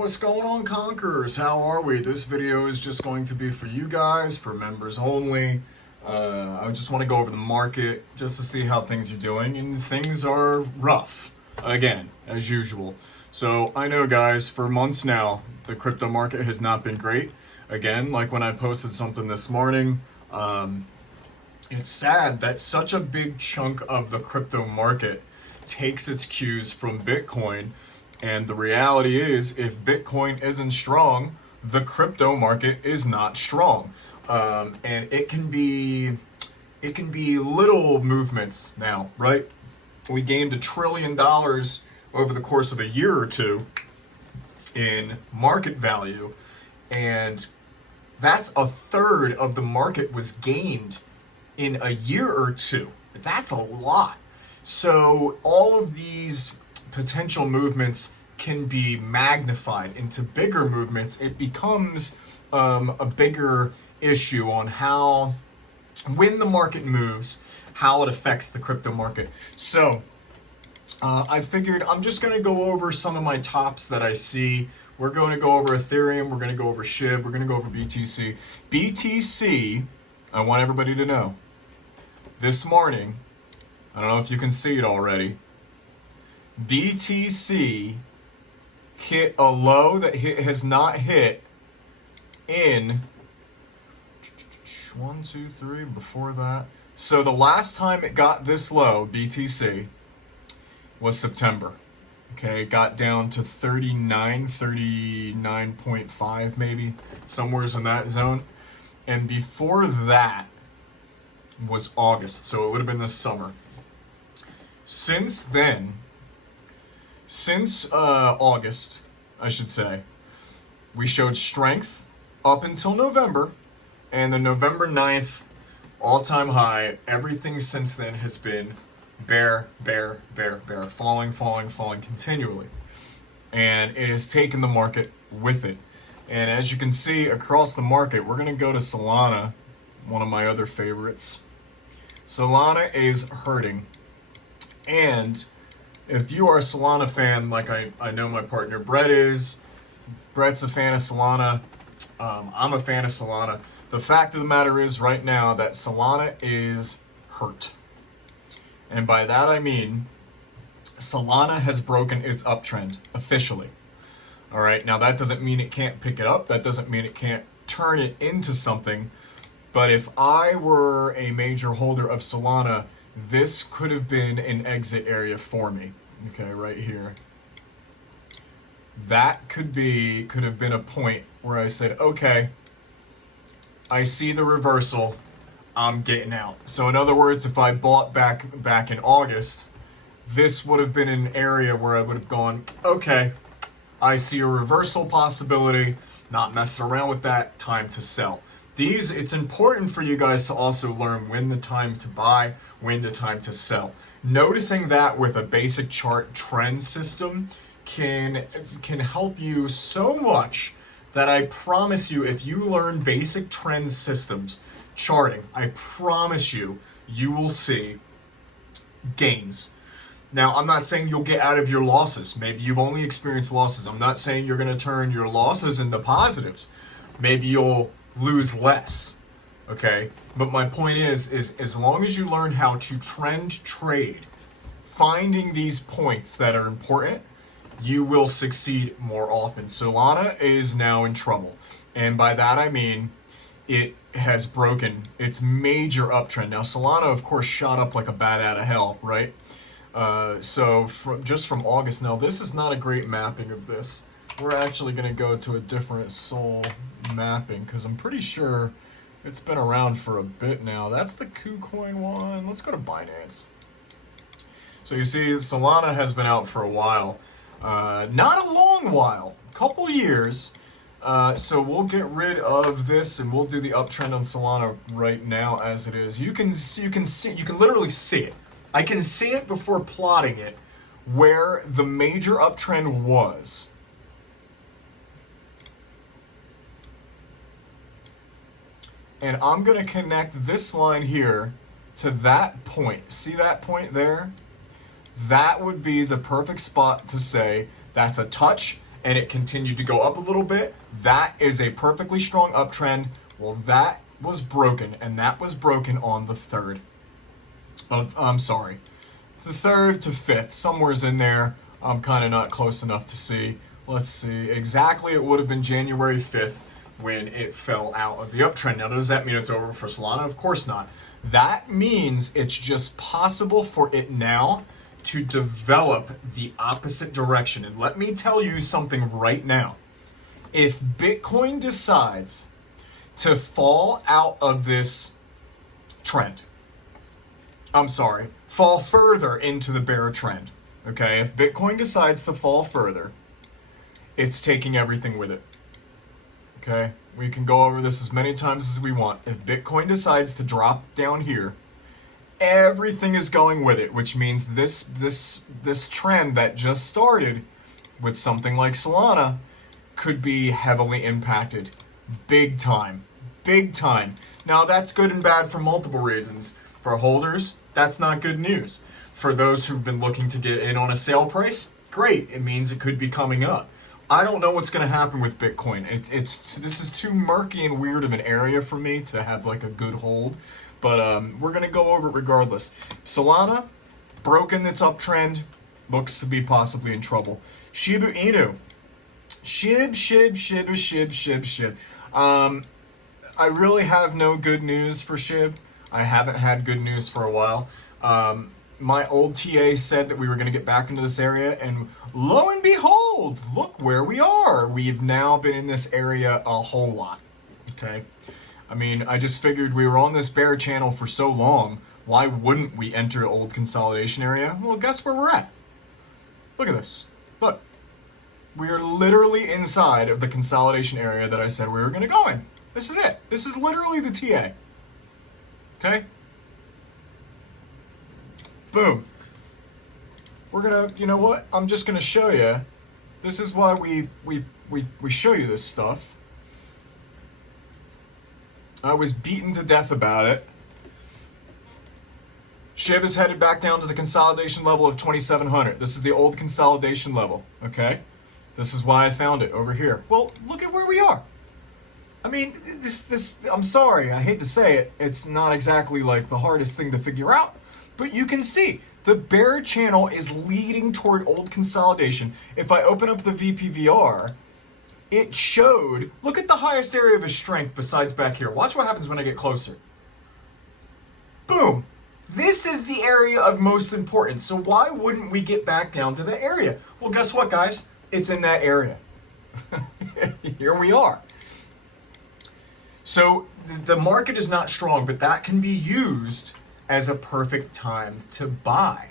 What's going on, Conquerors? How are we? This video is just going to be for you guys, for members only. I just want to go over the market just to see how things are doing, and things are rough, again, as usual. So I know, guys, for months now, the crypto market has not been great. Again, like when I posted something this morning, it's sad that such a big chunk of the crypto market takes its cues from Bitcoin. And the reality is, if Bitcoin isn't strong, the crypto market is not strong. And it can be little movements now, right? We gained $1 trillion over the course of a year or two in market value, and that's a third of the market was gained in a year or two. That's a lot. So all of these potential movements can be magnified into bigger movements. It becomes a bigger issue on how, when the market moves, how it affects the crypto market. So I figured I'm just going to go over some of my tops that I see. We're going to go over Ethereum, we're going to go over SHIB, we're going to go over BTC. BTC, I want everybody to know, this morning, I don't know if you can see it already, BTC hit a low that has not hit in 1, 2, 3 before that. So the last time it got this low, BTC, was September. Okay, it got down to 39.5 maybe, somewheres in that zone. And before that was August, so it would have been this summer. Since then, since August, I should say, we showed strength up until November, and the November 9th all-time high. Everything since then has been bear, falling continually. And it has taken the market with it. And as you can see across the market, we're going to go to Solana, one of my other favorites. Solana is hurting. And if you are a Solana fan, like I know my partner Brett is, Brett's a fan of Solana, I'm a fan of Solana. The fact of the matter is right now that Solana is hurt. And by that I mean Solana has broken its uptrend officially. All right, now that doesn't mean it can't pick it up. That doesn't mean it can't turn it into something. But if I were a major holder of Solana, this could have been an exit area for me. Okay, right here. That could have been a point where I said, okay, I see the reversal, I'm getting out. So in other words, if I bought back in August, this would have been an area where I would have gone, okay, I see a reversal possibility, not messing around with that, time to sell. It's important for you guys to also learn when the time to buy, when the time to sell. Noticing that with a basic chart trend system can help you so much that I promise you, if you learn basic trend systems, charting, I promise you, you will see gains. Now, I'm not saying you'll get out of your losses. Maybe you've only experienced losses. I'm not saying you're going to turn your losses into positives. Maybe you'll lose less, okay? But my point is as long as you learn how to trend trade, finding these points that are important, you will succeed more often. Solana is now in trouble. And by that I mean it has broken its major uptrend. Now, Solana, of course, shot up like a bat out of hell, right? So just from August, now this is not a great mapping of this. We're actually going to go to a different Sol mapping because I'm pretty sure it's been around for a bit now. That's the KuCoin one. Let's go to Binance. So you see, Solana has been out for a while. Not a long while, couple years. So we'll get rid of this and we'll do the uptrend on Solana right now as it is. You can literally see it. I can see it before plotting it where the major uptrend was. And I'm going to connect this line here to that point. See that point there? That would be the perfect spot to say that's a touch and it continued to go up a little bit. That is a perfectly strong uptrend. Well, that was broken, and that was broken on the 3rd of, the 3rd to 5th, somewhere's in there. I'm kind of not close enough to see. Let's see, exactly it would have been January 5th when it fell out of the uptrend. Now, does that mean it's over for Solana? Of course not. That means it's just possible for it now to develop the opposite direction. And let me tell you something right now. If Bitcoin decides to fall out of this trend, fall further into the bear trend, okay? If Bitcoin decides to fall further, it's taking everything with it, okay? We can go over this as many times as we want. If Bitcoin decides to drop down here, everything is going with it, which means this trend that just started with something like Solana could be heavily impacted. Big time. Big time. Now, that's good and bad for multiple reasons. For holders, that's not good news. For those who've been looking to get in on a sale price, great. It means it could be coming up. I don't know what's going to happen with Bitcoin. This is too murky and weird of an area for me to have like a good hold. But we're going to go over it regardless. Solana, broken its uptrend, looks to be possibly in trouble. Shiba Inu. SHIB. I really have no good news for SHIB. I haven't had good news for a while. My old TA said that we were going to get back into this area, and lo and behold, look where we are. We've now been in this area a whole lot, okay? I mean, I just figured we were on this bear channel for so long, why wouldn't we enter old consolidation area? Well, guess where we're at? Look at this. Look. We are literally inside of the consolidation area that I said we were going to go in. This is it. This is literally the TA. Okay? Boom. We're gonna, you know what? I'm just gonna show you. This is why we show you this stuff. I was beaten to death about it. SHIB is headed back down to the consolidation level of 2,700. This is the old consolidation level, okay? This is why I found it over here. Well, look at where we are. I mean, I'm sorry, I hate to say it, it's not exactly like the hardest thing to figure out, but you can see the bear channel is leading toward old consolidation. If I open up the VPVR, it showed, look at the highest area of his strength besides back here. Watch what happens when I get closer. Boom. This is the area of most importance. So why wouldn't we get back down to the area? Well, guess what, guys? It's in that area. Here we are. So the market is not strong, but that can be used as a perfect time to buy.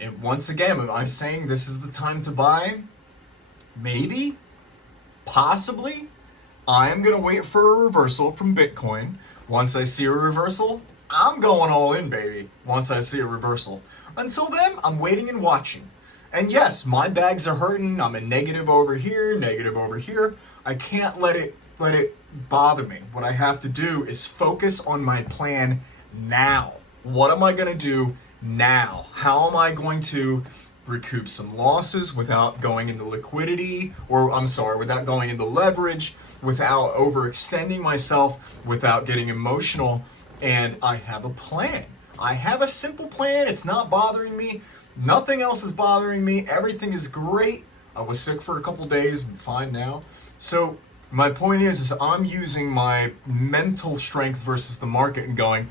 And once again, am I saying this is the time to buy? Maybe, possibly. I am going to wait for a reversal from Bitcoin. Once I see a reversal, I'm going all in, baby, once I see a reversal. Until then, I'm waiting and watching. And yes, my bags are hurting. I'm a negative over here, negative over here. I can't let it bother me. What I have to do is focus on my plan now. What am I going to do now? How am I going to recoup some losses without going into liquidity, or without going into leverage, without overextending myself, without getting emotional? And I have a plan. I have a simple plan. It's not bothering me. Nothing else is bothering me. Everything is great. I was sick for a couple days. I'm fine now. So my point is I'm using my mental strength versus the market and going,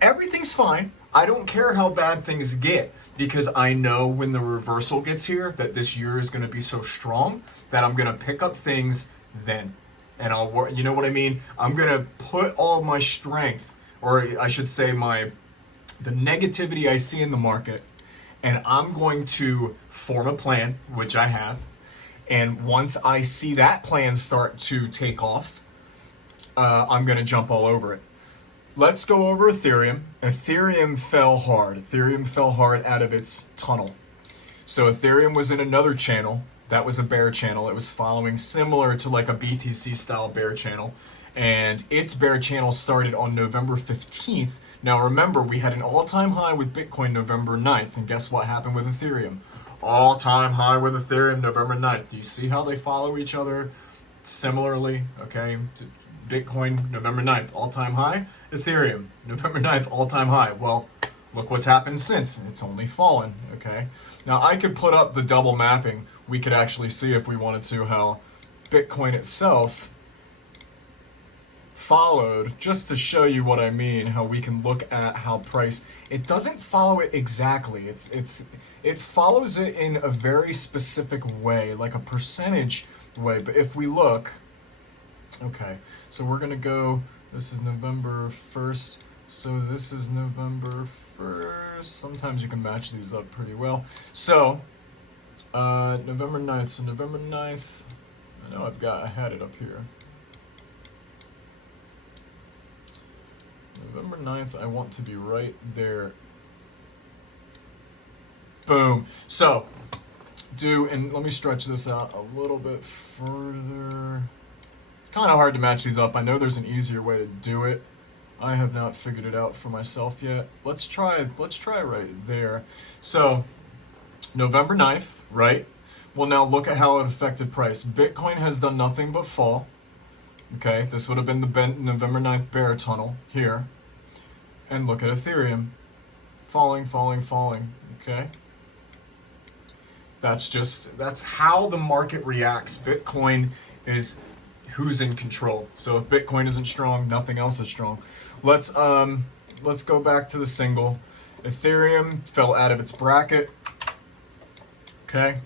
everything's fine. I don't care how bad things get, because I know when the reversal gets here that this year is going to be so strong that I'm going to pick up things then. And I'll, you know what I mean? I'm going to put all my strength, or I should say the negativity I see in the market, and I'm going to form a plan, which I have. And once I see that plan start to take off, I'm going to jump all over it. Let's go over Ethereum. Ethereum fell hard. Ethereum fell hard out of its tunnel. So Ethereum was in another channel. That was a bear channel. It was following similar to like a BTC style bear channel. And its bear channel started on November 15th. Now remember, we had an all-time high with Bitcoin November 9th. And guess what happened with Ethereum? all-time high with Ethereum November 9th. Do you see how they follow each other similarly? Okay, Bitcoin November 9th, all-time high. Ethereum November 9th, all-time high. Well, look what's happened since. It's only fallen, okay? Now, I could put up the double mapping. We could actually see, if we wanted to, how Bitcoin itself followed, just to show you what I mean, how we can look at how price, it doesn't follow it exactly. It follows it in a very specific way, like a percentage way. But if we look, okay, so we're gonna go, this is November 1st, so this is November 1st. Sometimes you can match these up pretty well. So, November 9th, so November 9th, I know I had it up here. November 9th, I want to be right there. Boom. So, and let me stretch this out a little bit further. It's kind of hard to match these up. I know there's an easier way to do it. I have not figured it out for myself yet. Let's try right there. So, November 9th, right? Well, now look at how it affected price. Bitcoin has done nothing but fall. Okay, this would have been the November 9th bear tunnel here. And look at Ethereum. Falling, falling, falling. Okay? That's how the market reacts. Bitcoin is who's in control. So if Bitcoin isn't strong, nothing else is strong. Let's go back to the single. Ethereum fell out of its bracket. Okay?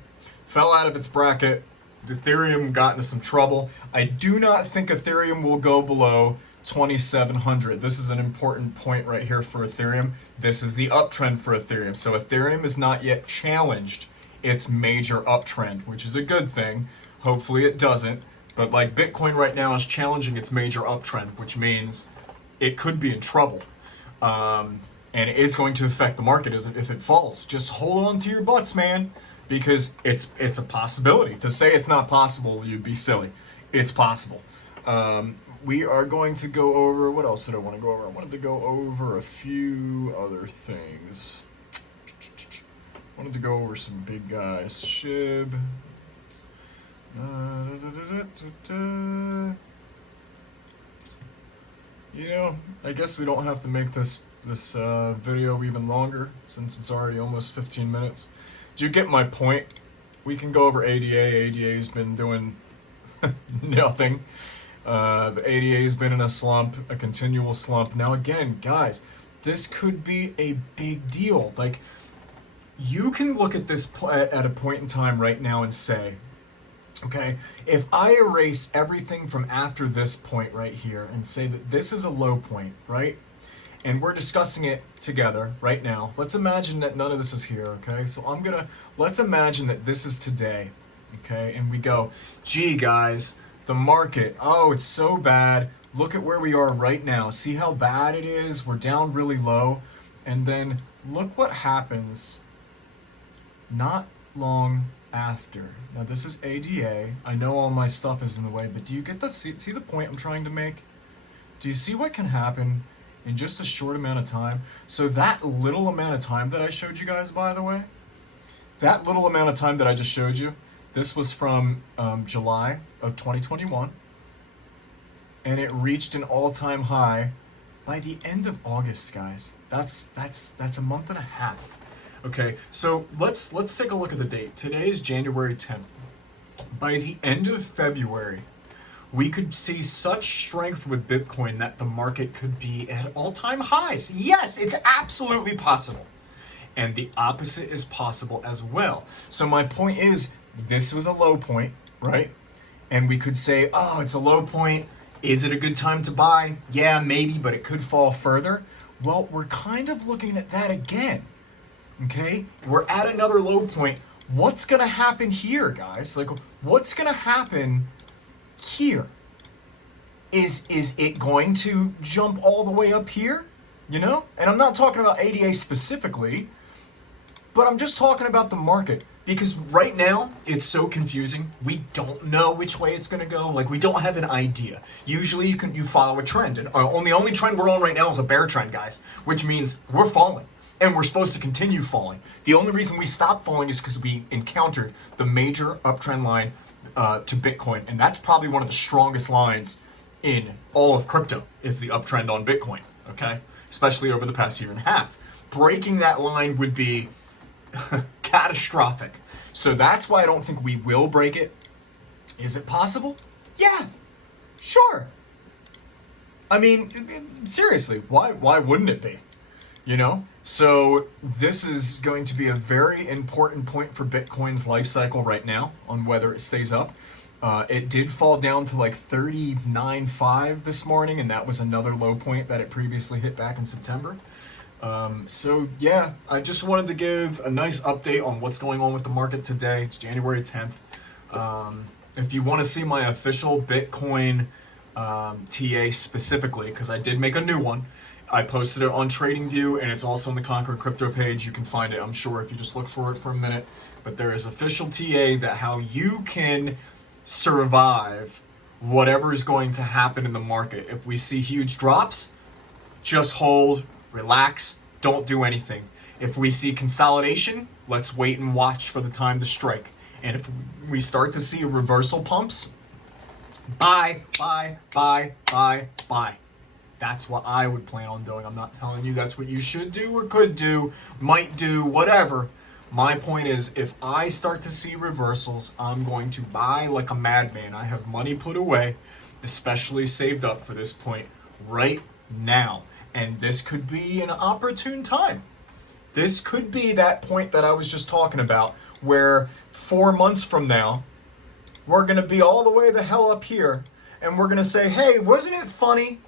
Fell out of its bracket. Ethereum got into some trouble. I do not think Ethereum will go below 2,700. This is an important point right here for Ethereum. This is the uptrend for Ethereum. So Ethereum is not yet challenged its major uptrend, which is a good thing. Hopefully it doesn't. But like Bitcoin right now is challenging its major uptrend, which means it could be in trouble. And it's going to affect the market if it falls. Just hold on to your butts, man. Because it's a possibility. To say it's not possible, you'd be silly. It's possible. We are going to go over, what else did I want to go over? I wanted to go over a few other things. I wanted to go over some big guys. SHIB. You know, I guess we don't have to make this video even longer, since it's already almost 15 minutes. Do you get my point? We can go over ADA. ADA's been doing nothing. The ADA's been in a slump, a continual slump. Now again, guys, this could be a big deal. Like, you can look at this at a point in time right now and say, okay, if I erase everything from after this point right here and say that this is a low point, right? And we're discussing it together right now. Let's imagine that none of this is here, okay? So let's imagine that this is today, okay? And we go, gee, guys, the market, oh, it's so bad. Look at where we are right now. See how bad it is? We're down really low. And then look what happens not long after. Now, this is ADA. I know all my stuff is in the way, but do you get see the point I'm trying to make? Do you see what can happen in just a short amount of time? So that little amount of time that I showed you guys, by the way, that little amount of time that I just showed you, this was from July of 2021, and it reached an all-time high by the end of August, guys. That's a month and a half. Okay, so let's take a look at the date. Today is January 10th. By the end of February, we could see such strength with Bitcoin that the market could be at all-time highs. Yes, it's absolutely possible. And the opposite is possible as well. So my point is, this was a low point, right? And we could say, oh, it's a low point. Is it a good time to buy? Yeah, maybe, but it could fall further. Well, we're kind of looking at that again, okay? We're at another low point. What's gonna happen here, guys? Like, what's gonna happen here? Is it going to jump all the way up here? You know? And I'm not talking about ADA specifically, but I'm just talking about the market. Because right now, it's so confusing. We don't know which way it's going to go. Like, we don't have an idea. Usually, you follow a trend. And the only trend we're on right now is a bear trend, guys. Which means we're falling. And we're supposed to continue falling. The only reason we stopped falling is because we encountered the major uptrend line to Bitcoin. And that's probably one of the strongest lines in all of crypto, is the uptrend on Bitcoin, okay? Especially over the past year and a half. Breaking that line would be catastrophic. So that's why I don't think we will break it. Is it possible? Yeah, sure. I mean, seriously, why wouldn't it be? You know? So this is going to be a very important point for Bitcoin's life cycle right now on whether it stays up. It did fall down to like 39.5 this morning, and that was another low point that it previously hit back in September. So yeah, I just wanted to give a nice update on what's going on with the market today. It's January 10th. If you want to see my official Bitcoin TA specifically, because I did make a new one, I posted it on TradingView, and it's also on the Conquer Crypto page. You can find it, I'm sure, if you just look for it for a minute. But there is official TA that how you can survive whatever is going to happen in the market. If we see huge drops, just hold, relax, don't do anything. If we see consolidation, let's wait and watch for the time to strike. And if we start to see reversal pumps, buy, buy, buy, buy, buy. That's what I would plan on doing. I'm not telling you that's what you should do or could do, might do, whatever. My point is, if I start to see reversals, I'm going to buy like a madman. I have money put away, especially saved up for this point right now. And this could be an opportune time. This could be that point that I was just talking about, where 4 months from now, we're going to be all the way the hell up here, and we're going to say, hey, wasn't it funny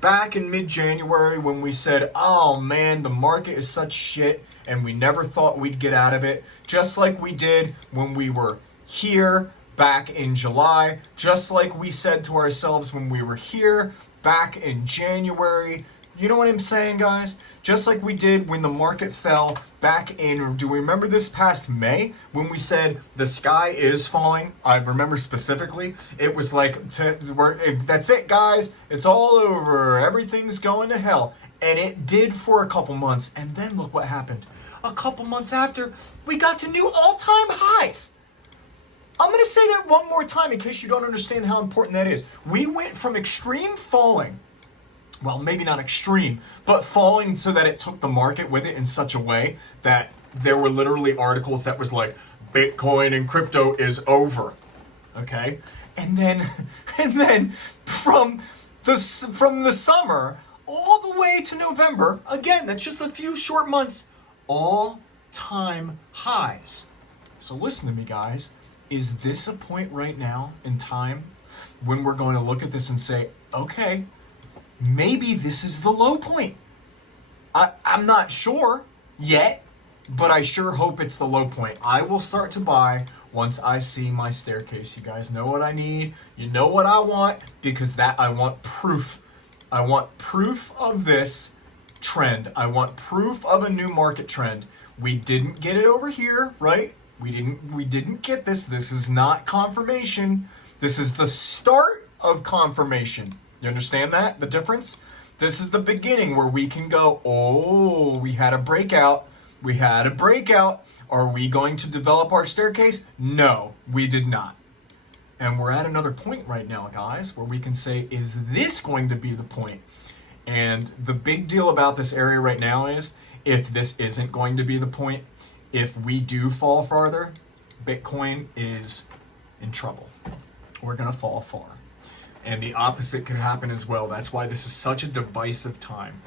back in mid-January when we said, oh man, the market is such shit, and we never thought we'd get out of it, just like we did when we were here back in July, just like we said to ourselves when we were here back in January. You know what I'm saying, guys? Just like we did when the market fell back in, do we remember this past May when we said the sky is falling? I remember specifically, it was like, that's it, guys. It's all over. Everything's going to hell. And it did for a couple months. And then look what happened. A couple months after, we got to new all-time highs. I'm going to say that one more time in case you don't understand how important that is. We went from extreme falling, well, maybe not extreme, but falling so that it took the market with it in such a way that there were literally articles that was like, Bitcoin and crypto is over, okay? And then from the summer all the way to November, again, that's just a few short months, all-time highs. So listen to me, guys. Is this a point right now in time when we're going to look at this and say, okay, maybe this is the low point? I'm not sure yet, but I sure hope it's the low point. I will start to buy once I see my staircase. You guys know what I need. You know what I want, because I want proof. I want proof of this trend. I want proof of a new market trend. We didn't get it over here, right? We didn't get this. This is not confirmation. This is the start of confirmation. You understand that? The difference? This is the beginning where we can go, oh, we had a breakout. We had a breakout. Are we going to develop our staircase? No, we did not. And we're at another point right now, guys, where we can say, is this going to be the point? And the big deal about this area right now is, if this isn't going to be the point, if we do fall farther, Bitcoin is in trouble. We're going to fall far. And the opposite could happen as well. That's why this is such a divisive time.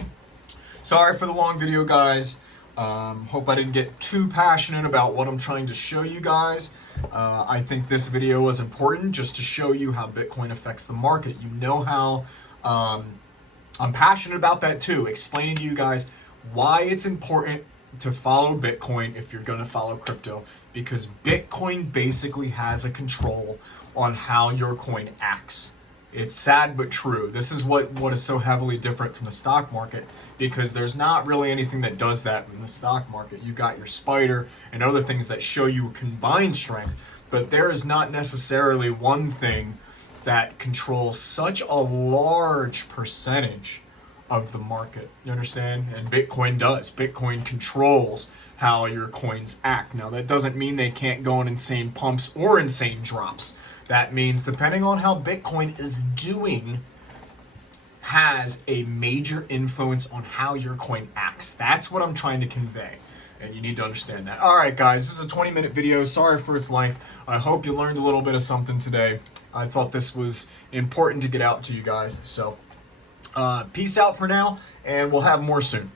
Sorry for the long video, guys. Hope I didn't get too passionate about what I'm trying to show you guys. I think this video was important just to show you how Bitcoin affects the market. You know how I'm passionate about that too, explaining to you guys why it's important to follow Bitcoin if you're going to follow crypto, because Bitcoin basically has a control on how your coin acts. It's sad but true. This is what is so heavily different from the stock market, because there's not really anything that does that in the stock market. You got your spider and other things that show you combined strength, but there is not necessarily one thing that controls such a large percentage of the market. You understand? And Bitcoin does. Bitcoin controls how your coins act. Now, that doesn't mean they can't go on insane pumps or insane drops. That means depending on how Bitcoin is doing, has a major influence on how your coin acts. That's what I'm trying to convey. And you need to understand that. All right, guys, this is a 20-minute video. Sorry for its length. I hope you learned a little bit of something today. I thought this was important to get out to you guys. So peace out for now, and we'll have more soon.